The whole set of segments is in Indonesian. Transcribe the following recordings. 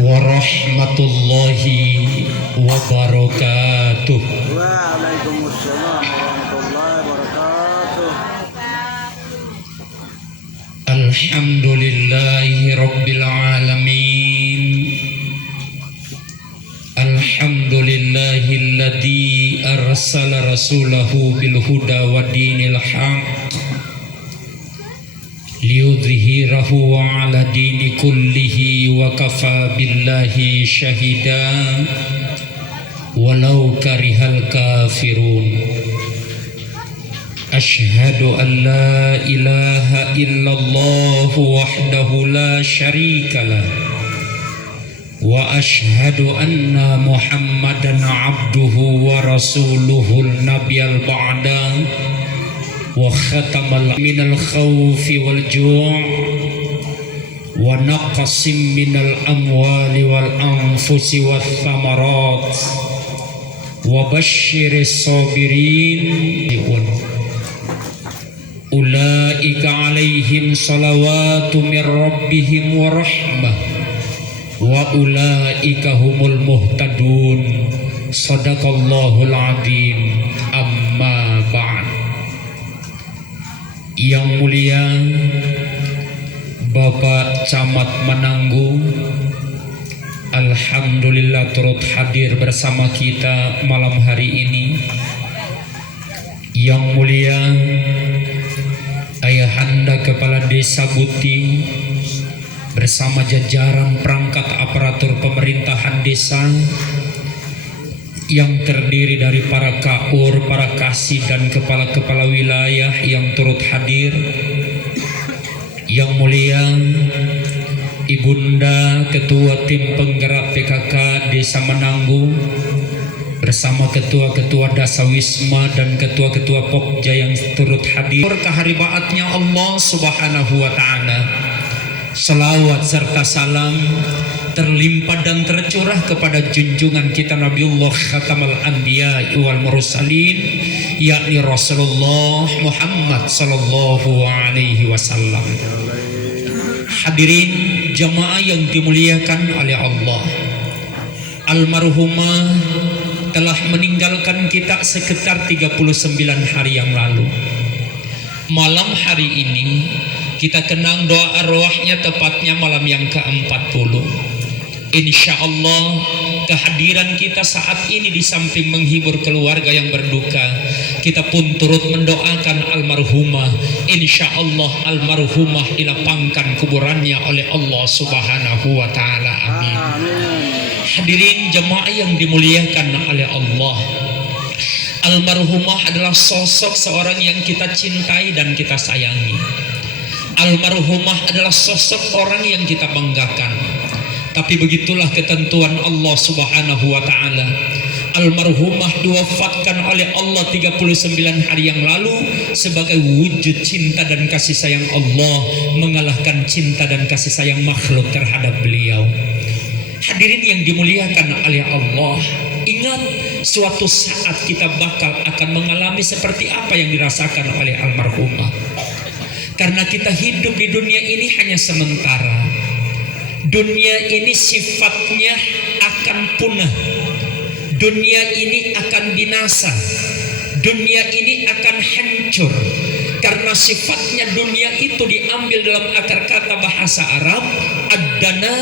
warahmatullahi wabarakatuh. Waalaikumsalam warahmatullahi wabarakatuh. Alhamdulillahi rabbil alamin. Alhamdulillahilladzi arsala rasulahu bil huda wa dinil haq liyudhhirahu ala dini kullihi wa kafa billahi syahida walau karihal kafirun. Asyhadu an la ilaha illallah wahdahu la syarikalah wa asyhadu anna muhammadan abduhu wa rasuluhul nabiyal ba'da wa khatamal minal khawfi wal ju' wa naqasim minal amwali wal anfusi wath thamarat wa basyiris sabirin. Ulaika alaihim salawatu mir rabbihim wa rahmah wa ulaika humul muhtadun. Sadaqallahul azim. Amma ba'd. Yang mulia Bapak Camat Mananggu, alhamdulillah turut hadir bersama kita malam hari ini. Yang mulia Ayahanda Kepala Desa Buti bersama jajaran perangkat aparatur pemerintahan desa yang terdiri dari para kaur, para kasih dan kepala-kepala wilayah yang turut hadir. Yang mulia Ibunda Ketua Tim Penggerak PKK Desa Mananggu bersama ketua-ketua Dasawisma dan ketua-ketua Pokja yang turut hadir. Keharibaatnya Allah Subhanahu wa Ta'ala, selawat serta salam terlimpah dan tercurah kepada junjungan kita Nabiullah Khatamal Anbiya wal Mursalin, yakni Rasulullah Muhammad sallallahu alaihi wasallam. Hadirin jamaah yang dimuliakan oleh Allah, almarhumah telah meninggalkan kita sekitar 39 hari yang lalu. Malam hari ini kita kenang doa arwahnya, tepatnya malam yang ke-40. Insya Allah kehadiran kita saat ini di samping menghibur keluarga yang berduka, kita pun turut mendoakan almarhumah. Insya Allah almarhumah dilapangkan kuburannya oleh Allah Subhanahu wa Ta'ala. Amin. Hadirin jemaah yang dimuliakan oleh Allah, almarhumah adalah sosok seorang yang kita cintai dan kita sayangi. Almarhumah adalah sosok orang yang kita banggakan. Tapi begitulah ketentuan Allah Subhanahu wa Ta'ala. Almarhumah diwafatkan oleh Allah 39 hari yang lalu sebagai wujud cinta dan kasih sayang Allah mengalahkan cinta dan kasih sayang makhluk terhadap beliau. Hadirin yang dimuliakan oleh Allah, ingat suatu saat kita bakal akan mengalami seperti apa yang dirasakan oleh almarhumah. Karena kita hidup di dunia ini hanya sementara. Dunia ini sifatnya akan punah. Dunia ini akan binasa. Dunia ini akan hancur. Karena sifatnya dunia itu diambil dalam akar kata bahasa Arab, ad-dana,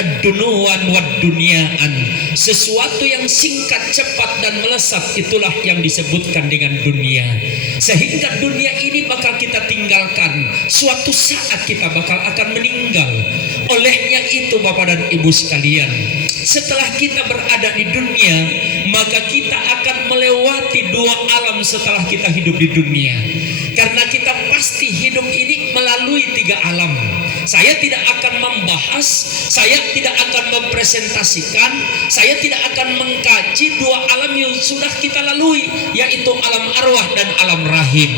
ad-dunuwan, wad-dunyaan. Sesuatu yang singkat, cepat dan melesat, itulah yang disebutkan dengan dunia. Sehingga dunia ini bakal kita tinggalkan. Suatu saat kita bakal akan meninggal. Olehnya itu Bapak dan Ibu sekalian, setelah kita berada di dunia, maka kita akan melewati dua alam setelah kita hidup di dunia. Karena kita pasti hidup ini melalui tiga alam. Saya tidak akan membahas, saya tidak akan mempresentasikan, saya tidak akan mengkaji dua alam yang sudah kita lalui, yaitu alam arwah dan alam rahim.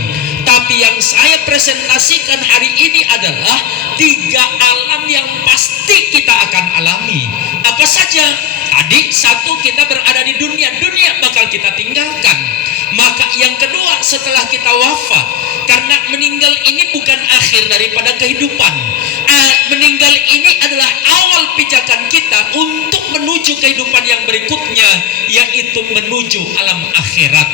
Tapi yang saya presentasikan hari ini adalah tiga alam yang pasti kita akan alami. Apa saja? Tadi satu, kita berada di dunia, dunia bakal kita tinggalkan. Maka yang kedua setelah kita wafat, karena meninggal ini bukan akhir daripada kehidupan. Meninggal ini adalah awal pijakan kita untuk menuju kehidupan yang berikutnya, yaitu menuju alam akhirat.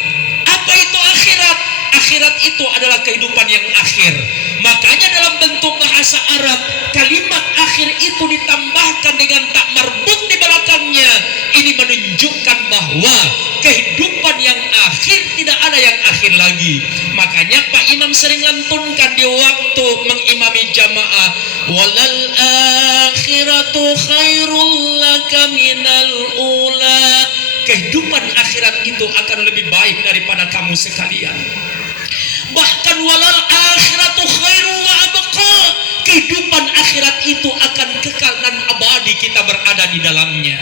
Apa itu akhirat? Akhirat itu adalah kehidupan yang akhir. Makanya dalam bentuk bahasa Arab, kalimat akhir itu ditambahkan dengan tak marbut di belakangnya. Ini menunjukkan bahwa kehidupan yang akhir tidak ada yang akhir lagi. Makanya Pak Imam sering lantunkan di waktu mengimami jamaah, walal akhiratu khairul laka minal ula. Kehidupan akhirat itu akan lebih baik daripada kamu sekalian. Bahkan walal akhiratu khairu wa abqa. Kehidupan akhirat itu akan kekal dan abadi kita berada di dalamnya.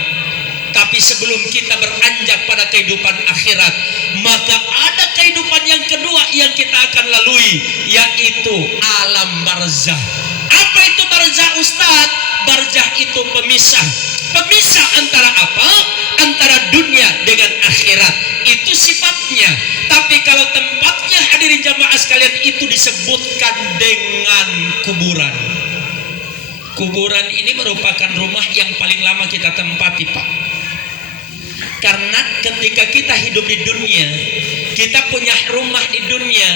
Tapi sebelum kita beranjak pada kehidupan akhirat, maka ada kehidupan yang kedua yang kita akan lalui, yaitu alam barzah. Apa itu barzah, Ustaz? Barzah itu pemisah. Pemisah antara apa? Antara dunia dengan akhirat. Itu sifatnya. Tapi kalau tempatnya, hadirin jamaah sekalian, itu disebutkan dengan kuburan. Kuburan ini merupakan rumah yang paling lama kita tempati, Pak. Karena ketika kita hidup di dunia, kita punya rumah di dunia.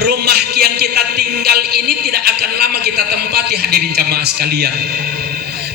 Rumah yang kita tinggal ini tidak akan lama kita tempati, hadirin jamaah sekalian.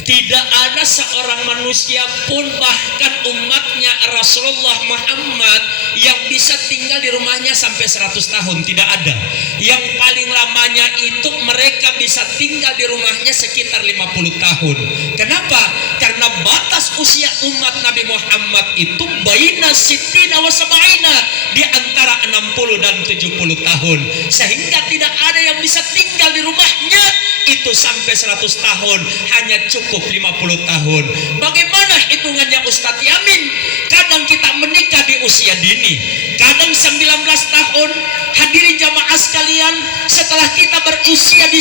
Tidak ada seorang manusia pun, bahkan umatnya Rasulullah Muhammad, yang bisa tinggal di rumahnya sampai 100 tahun. Tidak ada. Yang paling lamanya itu mereka bisa tinggal di rumahnya sekitar 50 tahun. Kenapa? Karena batas usia umat Nabi Muhammad itu baina sittina wa sab'ina, di antara 60 dan 70 tahun. Sehingga tidak ada yang bisa tinggal di rumahnya itu sampai 100 tahun, hanya cukup 50 tahun. Bagaimana hitungannya Ustadz Yamin? Kadang kita menikah di usia dini, kadang 19 tahun. Hadirin jamaah sekalian, setelah kita berusia di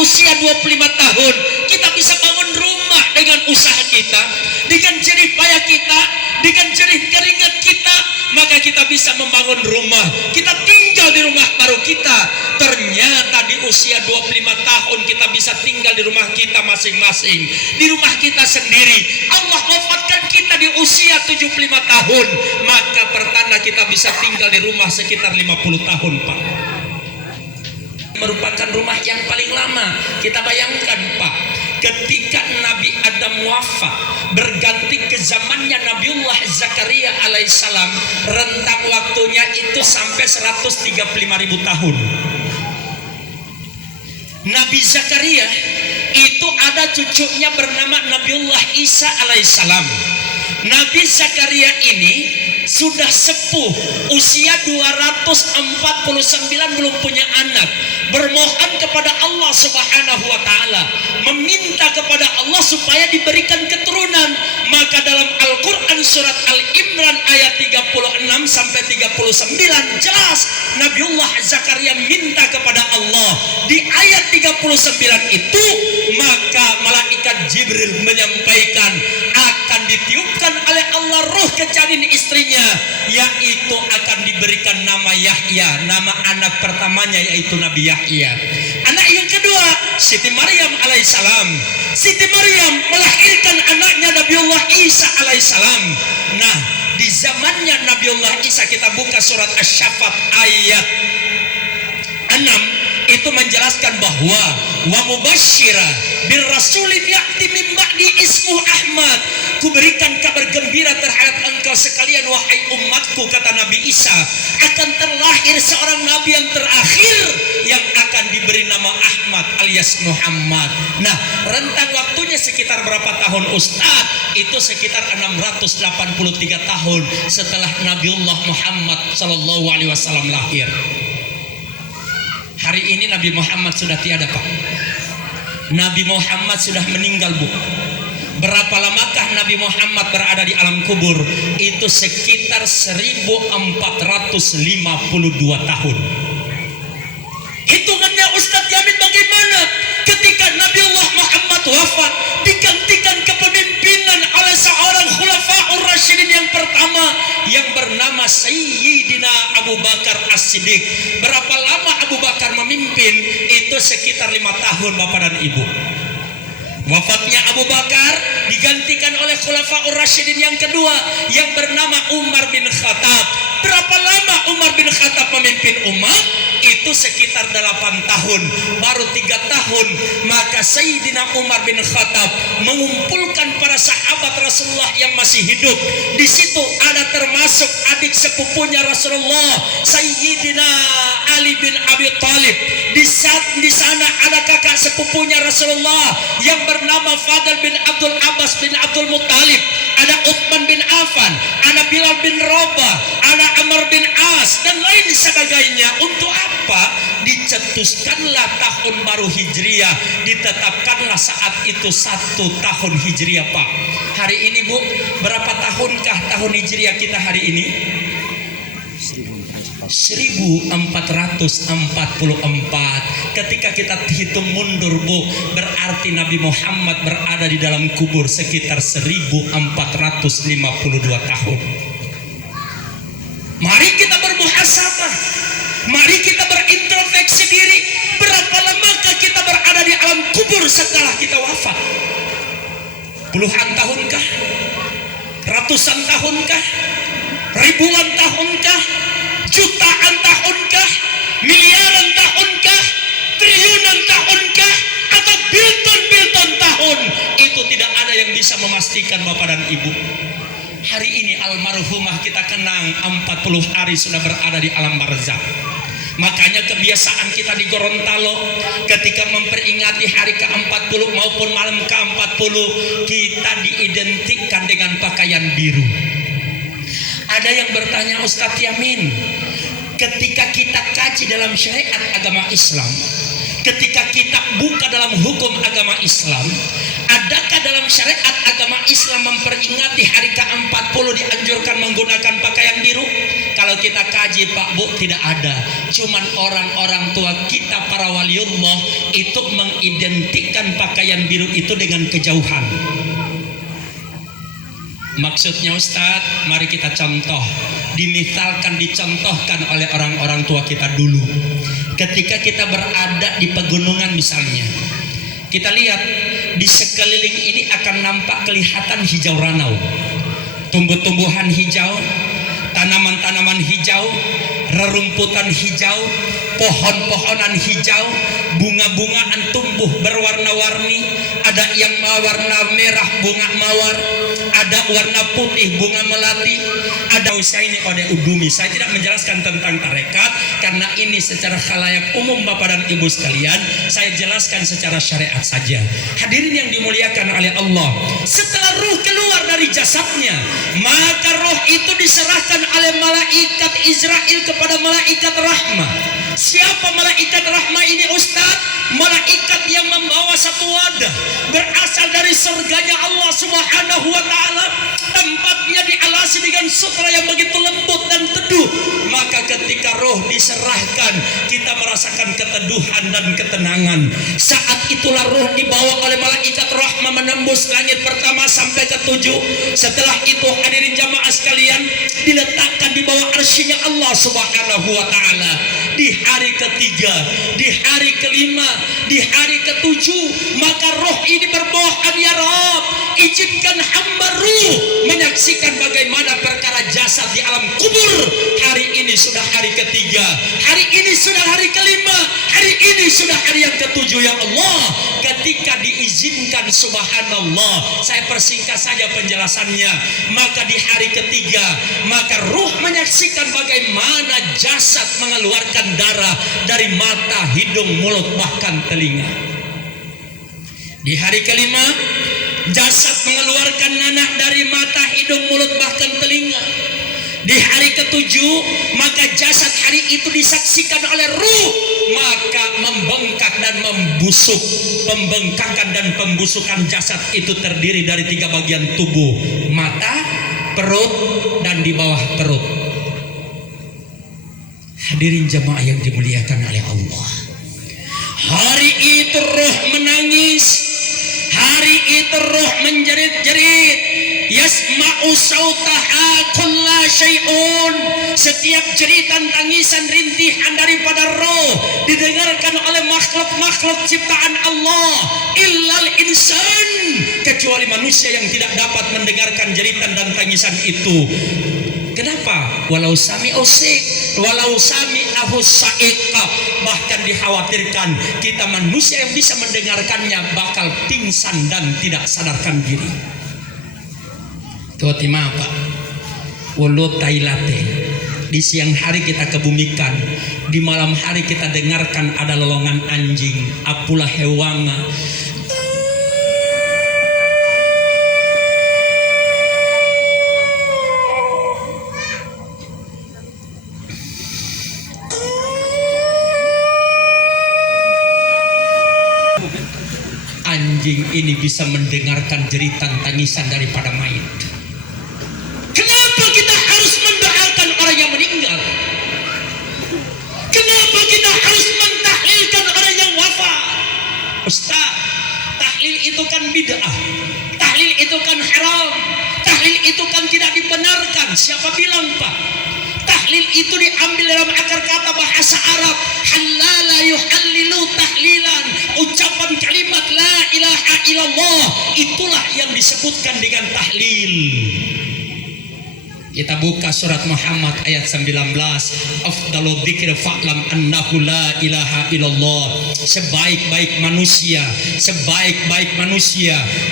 usia 25 tahun, kita bisa bangun rumah dengan usaha kita, dengan jerih payah kita, dengan jerih keringat kita, maka kita bisa membangun rumah. Kita tinggal di rumah baru kita. Ternyata di usia 25 tahun kita bisa tinggal di rumah kita masing-masing, di rumah kita sendiri. Allah wafatkan kita di usia 75 tahun, maka pertanda kita bisa tinggal di rumah sekitar 50 tahun, Pak. Merupakan rumah yang paling lama. Kita bayangkan, Pak, ketika Nabi Adam wafat, berganti ke zamannya Nabiullah Zakaria alaihissalam, rentang waktunya itu sampai 135.000 tahun. Nabi Zakaria itu ada cucunya bernama Nabiullah Isa alaihissalam. Nabi Zakaria ini sudah sepuh, usia 249, belum punya anak, bermohon kepada Allah Subhanahu wa taala, meminta kepada Allah supaya diberikan keturunan. Maka dalam Al-Qur'an surat Al-Imran ayat 36 sampai 39 jelas Nabiullah Zakaria minta kepada Allah. Di ayat 39 itu maka malaikat Jibril menyampaikan akan ditiupkan oleh Allah ruh ke janin istrinya, yaitu akan diberikan nama Yahya, nama anak pertamanya yaitu Nabi Yahya. Anak yang kedua Siti Maryam alaihissalam. Siti Maryam melahirkan anaknya Nabiullah Isa alaihissalam. Nah, di zamannya Nabiullah Isa, kita buka surat Asy-Syaffat ayat 6, itu menjelaskan bahwa wa mubasysyira bir rasulin ya'ti min ba'di ismuhu Ahmad, kuberikan kabar gembira terhadap engkau sekalian wahai umatku, kata Nabi Isa, akan terlahir seorang nabi yang terakhir yang akan diberi nama Ahmad alias Muhammad. Nah, rentang waktunya sekitar berapa tahun Ustaz? Itu sekitar 683 tahun setelah Nabiullah Muhammad sallallahu alaihi wasallam lahir. Hari ini Nabi Muhammad sudah tiada, Pak. Nabi Muhammad sudah meninggal, Bu. Berapa lamakah Nabi Muhammad berada di alam kubur? Itu sekitar 1452 tahun. Hitungannya Ustadz Yamin bagaimana? Ketika Nabiullah Muhammad wafat, digantikan kepemimpinan oleh seorang khulafaur rasyidin yang pertama yang bernama Sayyidina Abu Bakar As-Siddiq. Berapa lama Abu Bakar memimpin? Itu sekitar 5 tahun Bapak dan Ibu. Wafatnya Abu Bakar digantikan oleh Khulafaur Rasyidin yang kedua yang bernama Umar bin Khattab. Berapa lama Umar bin Khattab memimpin umat? Itu sekitar 8 tahun. Baru 3 tahun maka Sayyidina Umar bin Khattab mengumpulkan para sahabat Rasulullah yang masih hidup. Di situ ada termasuk adik sepupunya Rasulullah, Sayyidina Ali bin Abi Thalib. Di sana ada kakak sepupunya Rasulullah yang bernama Fadl bin Abdul Abbas bin Abdul Muttalib. Ada Uthman bin Affan, ada Bilal bin Rabah, ada Amr bin As dan lain sebagainya. Untuk apa? Dicetuskanlah tahun baru Hijriah, ditetapkanlah saat itu 1 tahun Hijriah Pak. Hari ini Bu, berapa tahunkah tahun Hijriah kita hari ini? 1444. Ketika kita hitung mundur Bu, berarti Nabi Muhammad berada di dalam kubur sekitar 1452 tahun. Mari kita bermuhasabah, mari kita berintrospeksi diri. Berapa lamakah kita berada di alam kubur setelah kita wafat? Puluhan tahunkah? Ratusan tahunkah? Ribuan tahunkah? Jutaan tahunkah? Miliaran tahunkah? Triliunan tahunkah? Atau bilton tahun? Itu tidak ada yang bisa memastikan Bapak dan Ibu. Hari ini almarhumah kita kenang 40 hari sudah berada di alam barzakh. Makanya kebiasaan kita di Gorontalo ketika memperingati hari ke-40 maupun malam ke-40 kita diidentikan dengan pakaian biru. Ada yang bertanya, Ustadz Yamin, ketika kita kaji dalam syariat agama Islam, ketika kita buka dalam hukum agama Islam, adakah dalam syariat agama Islam memperingati hari ke-40 dianjurkan menggunakan pakaian biru? Kalau kita kaji Pak Bu, tidak ada. Cuman orang-orang tua kita para waliullah itu mengidentikan pakaian biru itu dengan kejauhan. Maksudnya Ustadz, mari kita contoh. Dicontohkan oleh orang-orang tua kita dulu. Ketika kita berada di pegunungan misalnya, kita lihat di sekeliling ini akan nampak kelihatan hijau ranau, tumbuh-tumbuhan hijau, tanaman-tanaman hijau, rerumputan hijau, pohon-pohonan hijau, bunga-bungaan tumbuh berwarna-warni. Ada yang warna merah bunga mawar, ada warna putih bunga melati, ada saya ini ode udumi. Saya tidak menjelaskan tentang tarekat karena ini secara khalayak umum Bapak dan Ibu sekalian. Saya jelaskan secara syariat saja. Hadirin yang dimuliakan oleh Allah, setelah ruh keluar dari jasadnya, maka roh itu diserahkan oleh malaikat Israel kepada malaikat rahmah. Siapa malaikat rahmah ini Ustadz? Malaikat yang membawa satu wadah berasal dari surganya Allah Subhanahu wa ta'ala, tempatnya dialasi dengan sutra yang begitu lembut dan teduh. Maka ketika roh diserahkan, kita merasakan keteduhan dan ketenangan. Saat itulah roh dibawa oleh malaikat rahmah menembus langit pertama sampai ke-7. Setelah itu hadirin jamaah sekalian, diletakkan di bawah arsy-Nya Allah Subhanahu wa ta'ala. Di hari ketiga, di hari kelima, di hari ke-7, maka roh ini bermohon, ya Rabb, izinkan hamba ruh menyaksikan bagaimana perkara jasad di alam kubur. Hari ini sudah hari ketiga, hari ini sudah hari kelima, hari ini sudah hari yang ke-7 ya Allah. Ketika diizinkan, subhanallah, saya persingkat saja penjelasannya, maka di hari ketiga, maka ruh menyaksikan bagaimana jasad mengeluarkan darah dari mata, hidung, mulut, bahkan telinga. Di hari kelima, jasad mengeluarkan nanah dari mata, hidung, mulut, bahkan telinga. Di hari ke-7, maka jasad hari itu disaksikan oleh ruh, maka membengkak dan membusuk. Pembengkakan dan pembusukan jasad itu terdiri dari 3 bagian tubuh: mata, perut, dan di bawah perut. Hadirin jemaah yang dimuliakan oleh Allah, hari itu roh menangis, hari itu roh menjerit-jerit. Yasma'u sautaha kulla syai'un, setiap jeritan tangis tasbihan daripada roh didengarkan oleh makhluk-makhluk ciptaan Allah, illal insan, kecuali manusia yang tidak dapat mendengarkan jeritan dan tangisan itu. Kenapa? Walau sami osik, walau sami ahusaiqa, bahkan dikhawatirkan kita manusia yang bisa mendengarkannya bakal pingsan dan tidak sadarkan diri. Totima apa? Walau tailate. Di siang hari kita kebumikan, di malam hari kita dengarkan ada lolongan anjing, apulah hewanga. Anjing ini bisa mendengarkan jeritan tangisan daripada mayit. Kenapa kita harus mendoakan orang yang meninggal? Kenapa kita harus mentahlilkan orang yang wafat? Ustaz, tahlil itu kan bid'ah, tahlil itu kan haram, tahlil itu kan tidak dibenarkan. Siapa bilang, Pak? Tahlil itu diambil dalam akar kata bahasa Arab, halala yuhallilu tahlilan, ucapan kalimat la ilaha illallah, itulah yang disebutkan dengan tahlil. Kita buka surat Muhammad ayat 19, afdalu dzikri fa'lam annahu la ilaha illallah. Sebaik-baik manusia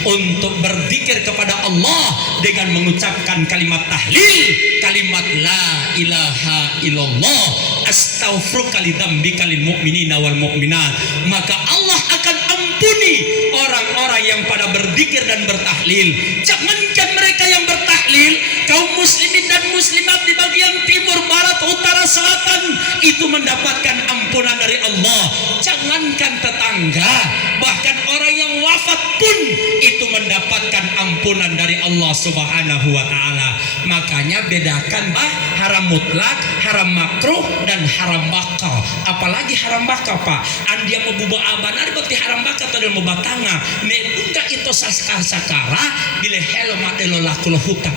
untuk berzikir kepada Allah dengan mengucapkan kalimat tahlil, kalimat la ilaha illallah, astaghfiruka lidzambika lil mu'minina wal mu'minat, maka Allah akan ampuni orang-orang yang pada berzikir dan bertahlil. Jangankan mereka yang bertahlil, kaum muslimin dan muslimat di bagian timur, barat, utara, selatan itu mendapatkan ampunan dari Allah. Jangankan tetangga, bahkan orang yang wafat pun itu mendapatkan ampunan dari Allah Subhanahu wa taala. Makanya bedakan haram mutlak, haram makruh dan haram bakal. Apalagi haram bakal, Pak. Andia mau buba abanar berarti haram bakal atau mau batanga. Menungga itu sakara bila helma elo lakul hutak.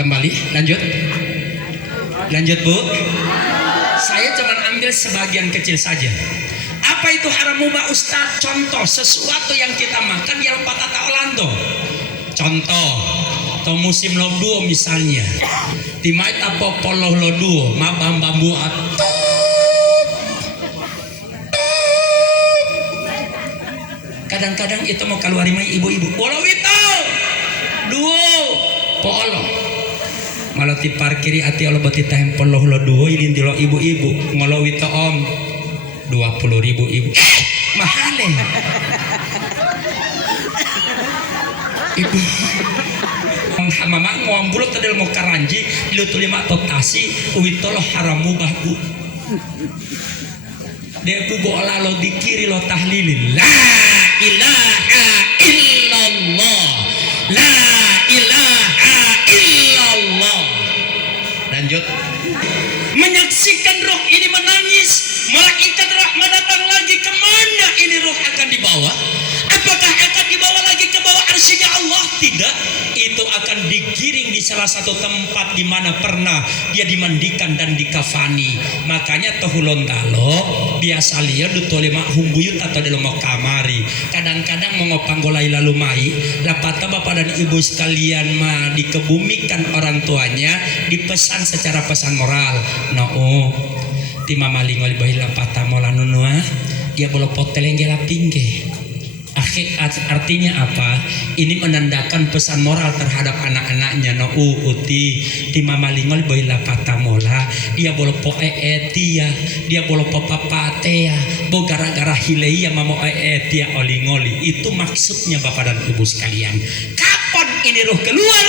Kembali, lanjut Bu. Saya cuma ambil sebagian kecil saja. Apa itu haram mubah, Ustaz? Contoh sesuatu yang kita makan yang patata olando. Contoh, atau musim loduo misalnya. Timai tapo poloh loduo, mabam bambu atau kadang-kadang itu mau keluar mai ibu-ibu. Walau itu duo polo. Malah ti parkiri ati Allah bati tahem poloh lo duo ilin lo ibu-ibu ngolo itu om 20.000 ibu. Mahal ibu. Mama ngomong tadi mau karanji lu tuh 5 totasi uitolo haram mubah Bu. Dia bu bola lo dikiri lo tahlilin la ilaha illallah, la ilaha illallah. Lanjut. Menyaksikan roh ini menangis, malaikat rahmat datang lagi, kemana ini roh akan dibawa? Apakah akan dibawa lagi ke bawah arsy-Nya Allah? Tidak, itu akan digiring di salah satu tempat di mana pernah dia dimandikan dan dikafani. Makanya tohulon talo biasa lihat dutole mak humbuyut atau dalam kamari. Kadang-kadang mau ngopanggolai lalu mai, lapata bapak dan ibu sekalian mah dikebumikan orang tuanya, dipesan secara pesan moral. No, tima maling oli bahi lapata mola nunua, dia bolo potelengge lapingge. Artinya apa? Ini menandakan pesan moral terhadap anak-anaknya. No uti tima malingol boila patamola dia bolo po eetia, dia bolo po papatea, bo gara-gara hileia mamo eetia olingoli. Itu maksudnya Bapak dan Ibu sekalian. Kapan ini roh keluar?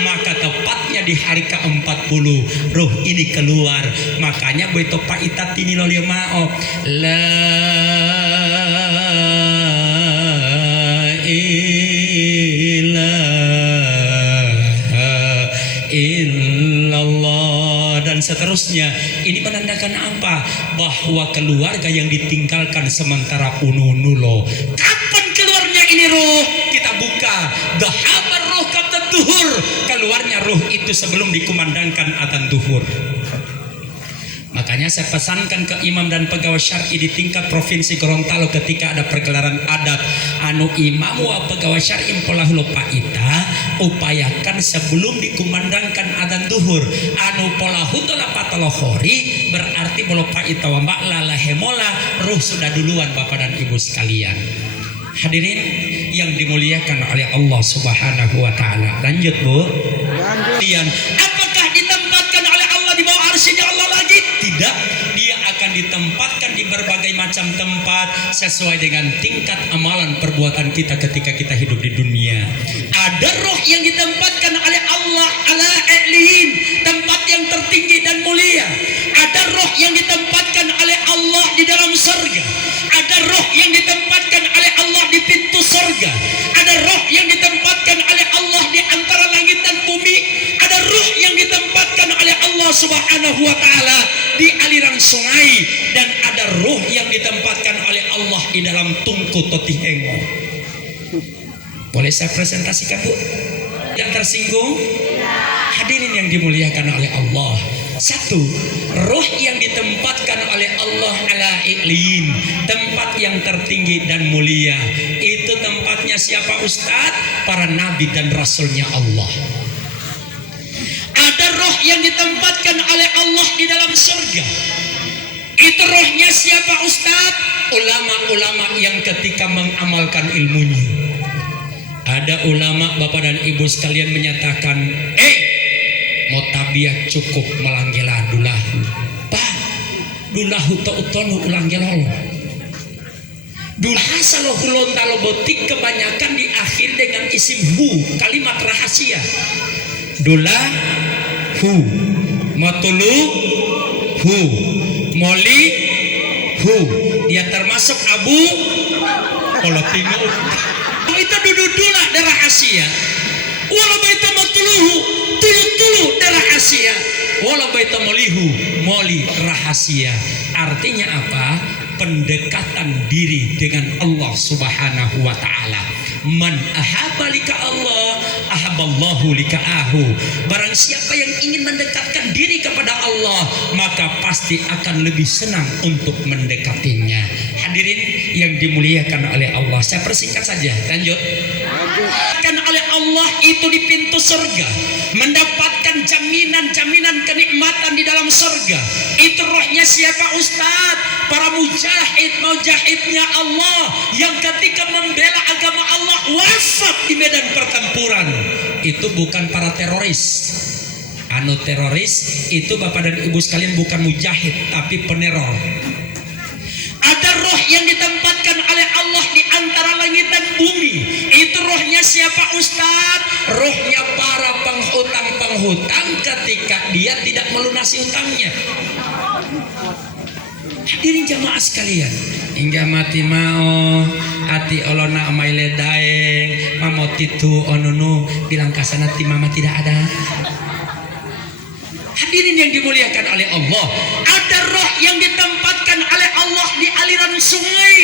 Maka tepatnya di hari ke-40 roh ini keluar. Makanya boy topa itatini lolio mao la illallah dan seterusnya. Ini menandakan apa? Bahwa keluarga yang ditinggalkan sementara ununulo. Kapan keluarnya ini roh? Kita buka dahabar roh kata duhur. Keluarnya roh itu sebelum dikumandangkan adzan duhur. Makanya saya pesankan ke imam dan pegawai syar'i di tingkat provinsi Gorontalo ketika ada pergelaran adat anu imam wa pegawai syar'i pola lupa ita upayakan sebelum dikumandangkan adzan duhur anu pola hutola patalohori berarti melupa ita wa mbak lalahemola ruh sudah duluan Bapak dan Ibu sekalian. Hadirin yang dimuliakan oleh Allah Subhanahu wa taala. Lanjut Bu. Kemudian apakah ditempatkan oleh Allah di bawah arsy-Nya Allah lagi? Tidak, dia akan ditempatkan di berbagai macam tempat sesuai dengan tingkat amalan perbuatan kita ketika kita hidup di dunia. Ada roh yang ditempatkan oleh Allah ala a'liin, tempat yang tertinggi dan mulia. Ada roh yang ditempatkan oleh Allah di dalam surga. Ada roh yang ditempatkan oleh Allah di pintu surga. Ada roh yang ditempatkan oleh Allah di antara langit dan bumi. Ada roh yang ditempatkan oleh Allah Subhanahu wa taala di aliran sungai, dan ada roh yang ditempatkan oleh Allah di dalam tungku totihengo. Boleh saya presentasikan Bu? Yang tersinggung? Hadirin yang dimuliakan oleh Allah. Satu, roh yang ditempatkan oleh Allah ala i'liin, tempat yang tertinggi dan mulia. Itu tempatnya siapa Ustadz? Para nabi dan rasulnya Allah. Ada roh yang ditempatkan oleh Allah di dalam surga. Itu rohnya siapa Ustadz? Ulama-ulama yang ketika mengamalkan ilmunya. Ada ulama Bapak dan Ibu sekalian menyatakan, mau tabiat cukup melanggela dulahu. Pak, dulahu ta'utonu ulanggela. Dulah salohulon talobotik kebanyakan diakhir dengan isim hu, kalimat rahasia. Dulah hu, matulu hu, moli hu. Dia termasuk abu kalau tinggal itu duduk-duduk ada rahasia. Walau baita matuluhu tulu darah rahasia, walau baita molihu moli rahasia. Artinya apa? Pendekatan diri dengan Allah Subhanahu wa taala. Man ahabba lika Allah ahaballahu likaahu. Barang siapa yang ingin mendekatkan diri kepada Allah, maka pasti akan lebih senang untuk mendekatinya. Hadirin yang dimuliakan oleh Allah, saya persingkat saja. Lanjut. Oleh Allah itu di pintu surga, mendapatkan jaminan kenikmatan di dalam surga. Itu rohnya siapa Ustadz? Para mujahidnya Allah yang ketika membela agama Allah wafat di medan pertempuran. Itu bukan para teroris. Anu teroris itu Bapak dan Ibu sekalian bukan mujahid tapi peneror. Ada roh yang ditempatkan oleh Allah di antara langit dan bumi. Itu rohnya siapa Ustadz? Rohnya para penghutang ketika dia tidak melunasi hutangnya. Hadirin jamaah sekalian, hingga mati mau hati olona amaile daeng mamotitu onunu bilang kasana ti mama tidak ada. Hadirin yang dimuliakan oleh Allah, ada roh yang ditempatkan oleh Allah di aliran sungai.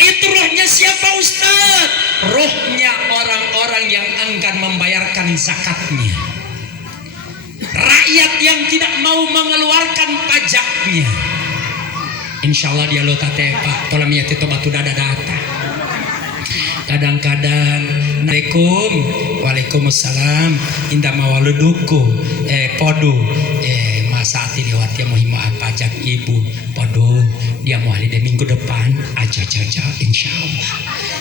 Itu rohnya siapa Ustadz? Rohnya orang-orang yang akan membayarkan zakatnya, rakyat yang tidak mau mengeluarkan pajaknya. Insya Allah dia lo tatepa tolam ya tito batu dada data. Kadang-kadang Assalamualaikum, waalaikumsalam, indah mawaluduku podo masati lewat dia mau hima pajak ibu podo dia mau hari minggu depan aja insya Allah.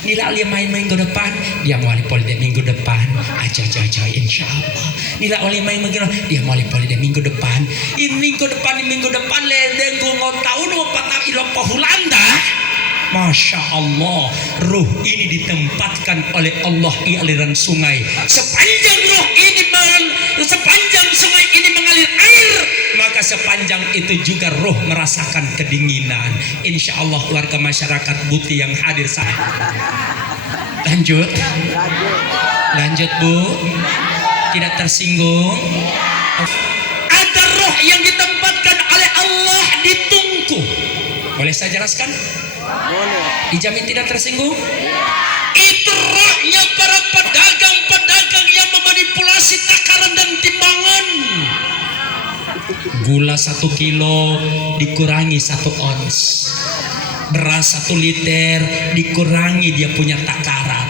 Nila dia main minggu depan dia mau hari polide minggu depan aja insya Allah. Nila oleh main minggu dia mau hari polide minggu depan minggu depan ledeng gue tahun mau patah ilok pohulanda. Masya Allah, ruh ini ditempatkan oleh Allah di aliran sungai. Sepanjang sungai ini mengalir air, maka sepanjang itu juga ruh merasakan kedinginan. Insya Allah warga masyarakat Buti yang hadir saat. Lanjut Bu, tidak tersinggung. Ada roh yang ditempatkan oleh Allah di tungku. Boleh saya jelaskan? Boleh. Dijamin tidak tersinggung? Itu rohnya para pedagang yang memanipulasi takaran dan timbangan. Gula 1 kilo dikurangi 1 ons. Beras 1 liter dikurangi dia punya takaran.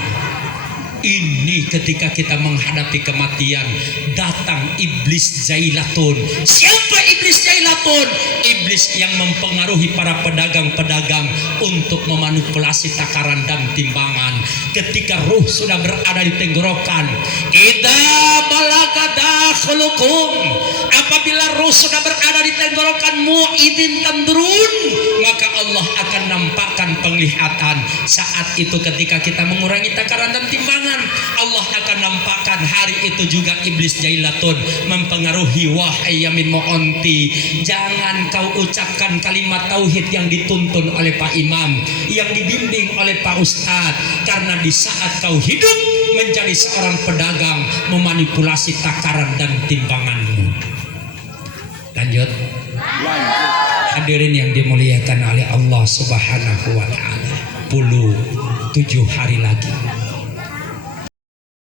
Ini ketika kita menghadapi kematian, datang iblis Jailatun. Siapa iblis Jailatun? Iblis yang mempengaruhi para pedagang-pedagang untuk memanipulasi takaran dan timbangan. Ketika ruh sudah berada di tenggorokan, idza balagada khulukum, apabila ruh sudah berada di tenggorokanmu idin tandrun, maka Allah akan nampakkan penglihatan. Saat itu ketika kita mengurangi takaran dan timbangan, Allah akan nampakkan. Hari itu juga iblis Jailatun mempengaruhi. Wahai Yamin Mo'onti, jangan kau ucapkan kalimat tauhid yang dituntun oleh Pak Imam, yang dibimbing oleh Pak Ustadz, karena di saat kau hidup menjadi seorang pedagang memanipulasi takaran dan timbanganmu. Lanjut. Hadirin yang dimuliakan oleh Allah Subhanahu wa taala. 7 hari lagi